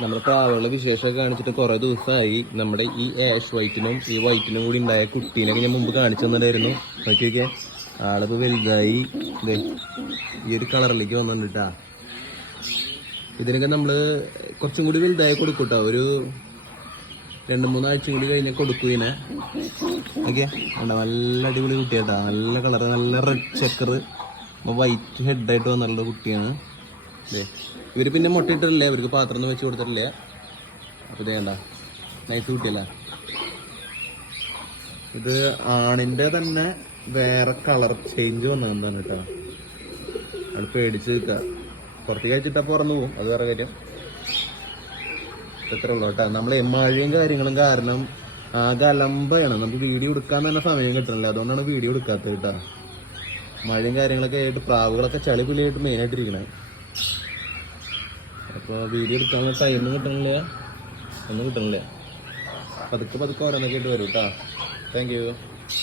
നമ്മുടെ പ്രാവുകളുടെ വിശേഷമൊക്കെ കാണിച്ചിട്ട് കുറെ ദിവസമായി. നമ്മുടെ ഈ ആഷ് വൈറ്റിനും ഈ വൈറ്റിനും കൂടി ഉണ്ടായ കുട്ടീനൊക്കെ ഞാൻ മുമ്പ് കാണിച്ചു തന്നിട്ടായിരുന്നു. നോക്കിയൊക്കെ ആളിപ്പോ വലുതായി ഈ ഒരു കളറിലേക്ക് വന്നിട്ടുണ്ട് കേട്ടാ. ഇതിനൊക്കെ നമ്മള് കുറച്ചും കൂടി വലുതായി കൊടുക്കൂട്ടോ. ഒരു 2-3 ആഴ്ച കൂടി കഴിഞ്ഞ് കൊടുക്കും ഇതിനെ. ഓക്കെ, നല്ല അടിപൊളി കുട്ടിയാട്ടാ. നല്ല കളറ്, നല്ല റെഡ് ചെക്കർ, വൈറ്റ് ഹെഡായിട്ട് വന്നിട്ടുള്ള കുട്ടിയാണ്. ഇവര് പിന്നെ മുട്ടയിട്ടിട്ടില്ലേ, ഇവർക്ക് പാത്രം ഒന്നും വെച്ച് കൊടുത്തിട്ടില്ലേ. അപ്പൊ ഇത് വേണ്ട, നൈസ് കുട്ടിയല്ല. ഇത് ആണിന്റെ തന്നെ വേറെ കളർ ചേഞ്ച് വന്നതാണ് കേട്ടോ. അത് പേടിച്ച് നിൽക്കുക. പുറത്ത് കഴിച്ചിട്ടാ പുറന്നു പോകും, അത് വേറെ കാര്യം. ഇത്ര ഉള്ളു കേട്ടോ. നമ്മളെ മഴയും കാര്യങ്ങളും കാരണം ആകെ അലമ്പാണ്. നമുക്ക് വീഡിയോ എടുക്കാൻ തന്നെ സമയം കിട്ടണില്ല, അതുകൊണ്ടാണ് വീഡിയോ എടുക്കാത്തത് കേട്ടോ. മഴയും കാര്യങ്ങളൊക്കെ ആയിട്ട് പ്രാവുകളൊക്കെ ചളി പുലിയായിട്ട് മെയിനായിട്ടിരിക്കണേ. അപ്പോൾ വീഡിയോ എടുക്കാനുള്ള ടൈം കിട്ടണില്ല, ഒന്നും കിട്ടണില്ല. പതുക്കെ ഓരോന്നൊക്കെ ആയിട്ട് വരും കേട്ടോ. Thank you.